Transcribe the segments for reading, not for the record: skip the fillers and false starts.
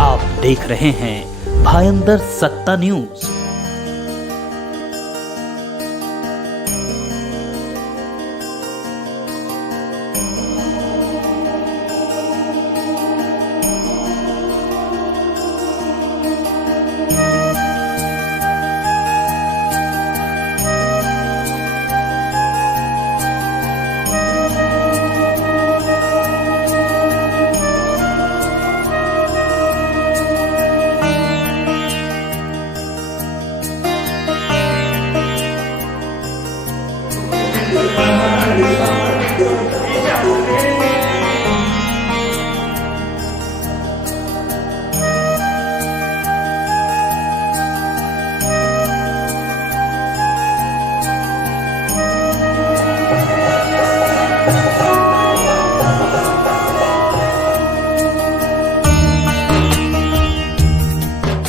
आप देख रहे हैं भायंदर सत्ता न्यूज।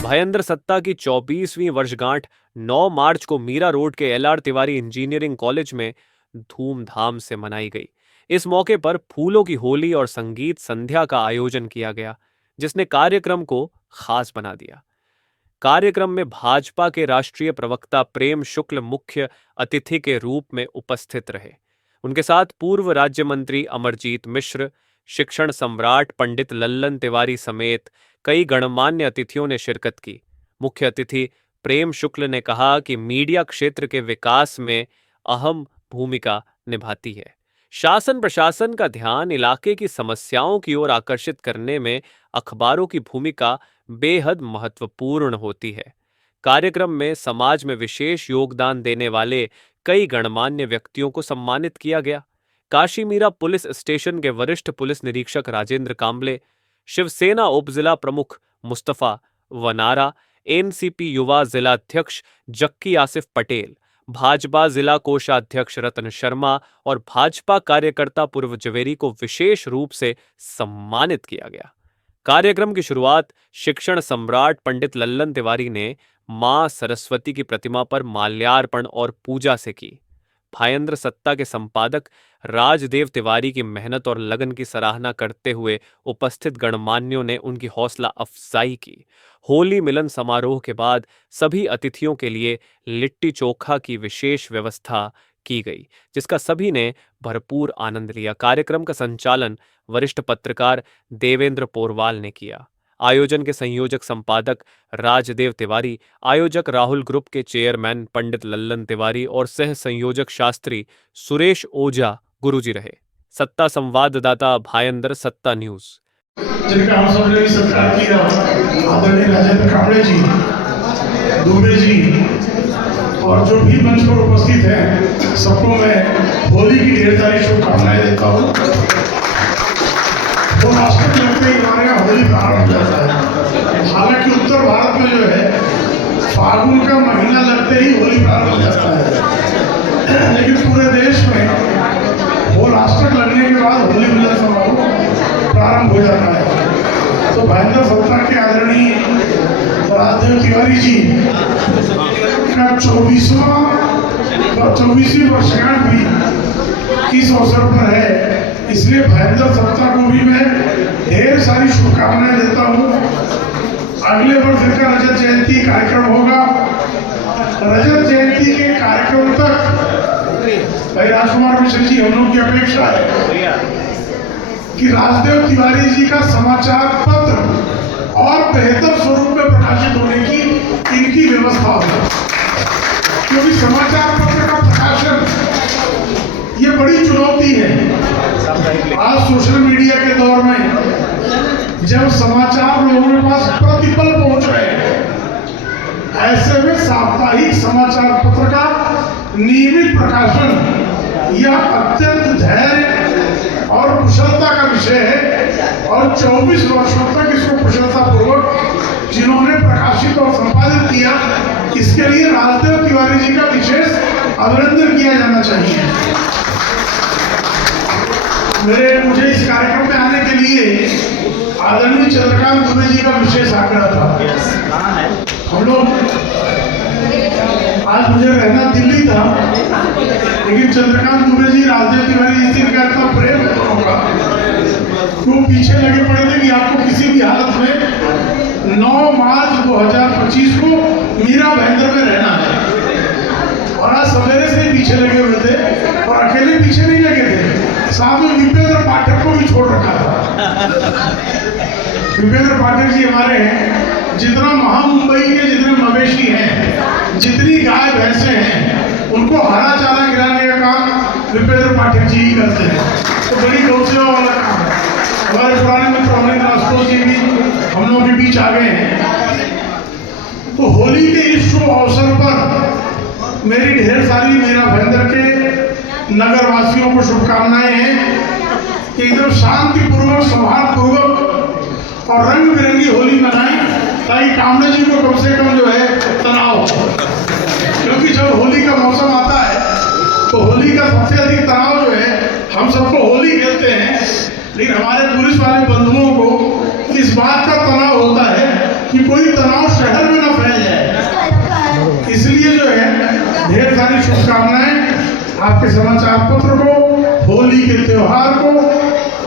भायंदर सत्ता की 24वीं वर्षगांठ 9 मार्च को मीरा रोड के LR तिवारी इंजीनियरिंग कॉलेज में धूमधाम से मनाई गई। इस मौके पर फूलों की होली और संगीत संध्या का आयोजन किया गया, जिसने कार्यक्रम को खास बना दिया। कार्यक्रम में भाजपा के राष्ट्रीय प्रवक्ता प्रेम शुक्ल मुख्य अतिथि के रूप में उपस्थित रहे। उनके साथ पूर्व राज्य मंत्री अमरजीत मिश्र, शिक्षण सम्राट पंडित लल्लन तिवारी समेत कई गणमान्य अतिथियों ने शिरकत की। मुख्य अतिथि प्रेम शुक्ल ने कहा कि मीडिया क्षेत्र के विकास में अहम भूमिका निभाती है। शासन प्रशासन का ध्यान इलाके की समस्याओं की ओर आकर्षित करने में अखबारों की भूमिका बेहद महत्वपूर्ण होती है। कार्यक्रम में समाज में विशेष योगदान देने वाले कई गणमान्य व्यक्तियों को सम्मानित किया गया। काशी मीरा पुलिस स्टेशन के वरिष्ठ पुलिस निरीक्षक राजेंद्र कांबले, शिवसेना उपजिला प्रमुख मुस्तफा वनारा, एनसीपी युवा जिला अध्यक्ष जक्की आसिफ पटेल, भाजपा जिला कोषाध्यक्ष रतन शर्मा और भाजपा कार्यकर्ता पूर्व जवेरी को विशेष रूप से सम्मानित किया गया। कार्यक्रम की शुरुआत शिक्षण सम्राट पंडित लल्लन तिवारी ने मां सरस्वती की प्रतिमा पर माल्यार्पण और पूजा से की। भायंदर सत्ता के संपादक राजदेव तिवारी की मेहनत और लगन की सराहना करते हुए उपस्थित गणमान्यों ने उनकी हौसला अफजाई की। होली मिलन समारोह के बाद सभी अतिथियों के लिए लिट्टी चोखा की विशेष व्यवस्था की गई, जिसका सभी ने भरपूर आनंद लिया। कार्यक्रम का संचालन वरिष्ठ पत्रकार देवेंद्र पोरवाल ने किया। आयोजन के संयोजक संपादक राजदेव तिवारी, आयोजक राहुल ग्रुप के चेयरमैन पंडित लल्लन तिवारी और सह संयोजक शास्त्री सुरेश ओझा गुरुजी रहे। सत्ता संवाददाता भायंदर सत्ता न्यूज। जिनका हम सब ने सत्कार किया, आदरणीय राजेंद्र कांबले जी, दुबे जी और जो भी मंच पर उपस्थित हैं, सबको मैं होली की ढेर सारी शुभकामनाएं देता हूँ। तो राष्ट्र लगते ही हमारे यहाँ होली प्रारंभ हो जाता है। हालांकि उत्तर भारत में जो है फागुन का महीना लगते ही होली प्रारंभ हो जाता है, लेकिन पूरे देश में वो राष्ट्र लगने के बाद होली मिलन समारोह प्रारंभ हो जाता है। तो भायंदर सत्ता के आदरणीय राजदेव तिवारी जी का 24वीं वर्षगांठ भी इस अवसर पर है, इसलिए भायंदर सत्ता को भी मैं ढेर सारी शुभकामनाएं देता हूँ। अगले वर्ष इनका रजत जयंती कार्यक्रम होगा। रजत जयंती के कार्यक्रम तक भाई राजकुमार मिश्र जी, हम लोग की अपेक्षा है कि राजदेव तिवारी जी का समाचार पत्र और बेहतर स्वरूप में प्रकाशित होने की इनकी व्यवस्था हो, क्योंकि समाचार पत्र का प्रकाशन ये बड़ी चुनौती है। आज सोशल मीडिया के दौर में जब समाचार लोगों के पास प्रतिपल पहुंच रहे हैं, ऐसे में साप्ताहिक समाचार पत्र का नियमित प्रकाशन यह अत्यंत धैर्य और कुशलता का विषय है। और 24 वर्षों तक इसको कुशलतापूर्वक जिन्होंने प्रकाशित और संपादित किया, इसके लिए राजदेव तिवारी जी का विशेष अभिनंदन किया जाना चाहिए। मुझे इस कार्यक्रम में आने के लिए आदरणीय चंद्रकांत दुबे जी का विशेष आग्रह था। हम लोग आज मुझे रहना दिल्ली था, लेकिन चंद्रकांत दुबे जी, राजदेव तिवारी जी का इतना प्रेम है दोनों का, तो पीछे लगे पड़े थे कि आपको किसी भी हालत में 9 मार्च 2025 को मीरा भाईंदर में रहना है। और आज सवेरे से ही पीछे लगे हुए थे, और अकेले पीछे नहीं लगे थे, साथ में विपेंद्र पाठक को भी छोड़ रखा था। विपेंद्र पाठक जी हमारे हैं, जितना महामुंबई के जितने मवेशी हैं, जितनी गाय भैंसे हैं, उनको हरा चारा गिराने का काम विपेंद्र पाठक जी ही करते हैं। तो बड़ी गौसेवा वाला काम है। हमारे पुराने मित्र अमरिंदर राजपूत जी भी हम लोगों के बीच आ गए हैं। तो होली के इस शुभ अवसर पर मेरी ढेर सारी मीरा भाईंदर के नगर वासियों को शुभकामनाएं हैं कि एकदम शांतिपूर्वक, सौहार्दपूर्वक और रंग बिरंगी होली मनाएं, ताकि कामड़े जी को कम से कम जो है तनाव हो। क्योंकि जब होली का मौसम आता है तो होली का सबसे अधिक तनाव जो है, हम सबको होली खेलते हैं, लेकिन हमारे पुलिस वाले बंधुओं को इस बात का तनाव होता है कि कोई तनाव शहर में न फैल जाए। इसलिए जो है ढेर सारी शुभकामनाएं आपके समाचार पत्र को, होली के त्योहार को,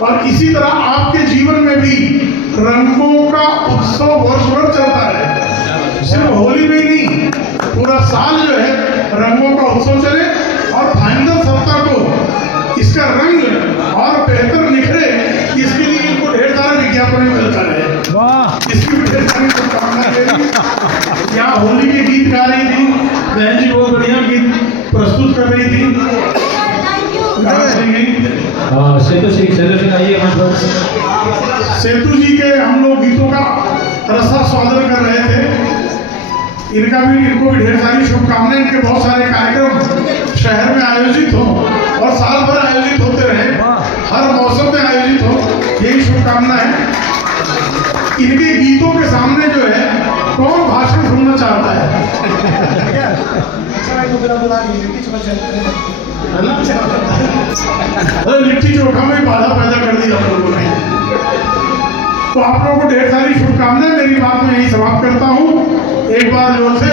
और इसी तरह आपके जीवन में भी रंगों का उत्सव वर्ष भर चलता है। सिर्फ होली में नहीं, पूरा साल जो है रंगों का उत्सव चले, और भाईंदर सप्ताह को इसका रंग और बेहतर निखरे, इसके लिए इनको ढेर सारा विज्ञापन मिलता रहे। इसकी भी ढेर सारी शुभकामनाएं। यहाँ होली के गीत गा रही थी बहन जी, बहुत बढ़िया गीत प्रस्तुत कर रही थी। सेतु जी के हम लोग गीतों का रसास्वादन कर रहे थे। इनको भी ढेर सारी शुभकामनाएं। इनके बहुत सारे कार्यक्रम शहर में आयोजित हो और साल भर आयोजित होते रहे, हर मौसम में आयोजित हो, यही शुभकामना है। इनके गीतों के सामने जो है कौन भाषण सुनना चाहता है? लिट्टी चोखा में बाधा पैदा कर दी आप लोगों ने। तो आप लोगों को ढेर सारी शुभकामनाएं। मेरी बात में यही समाप्त करता हूँ। एक बार जोर से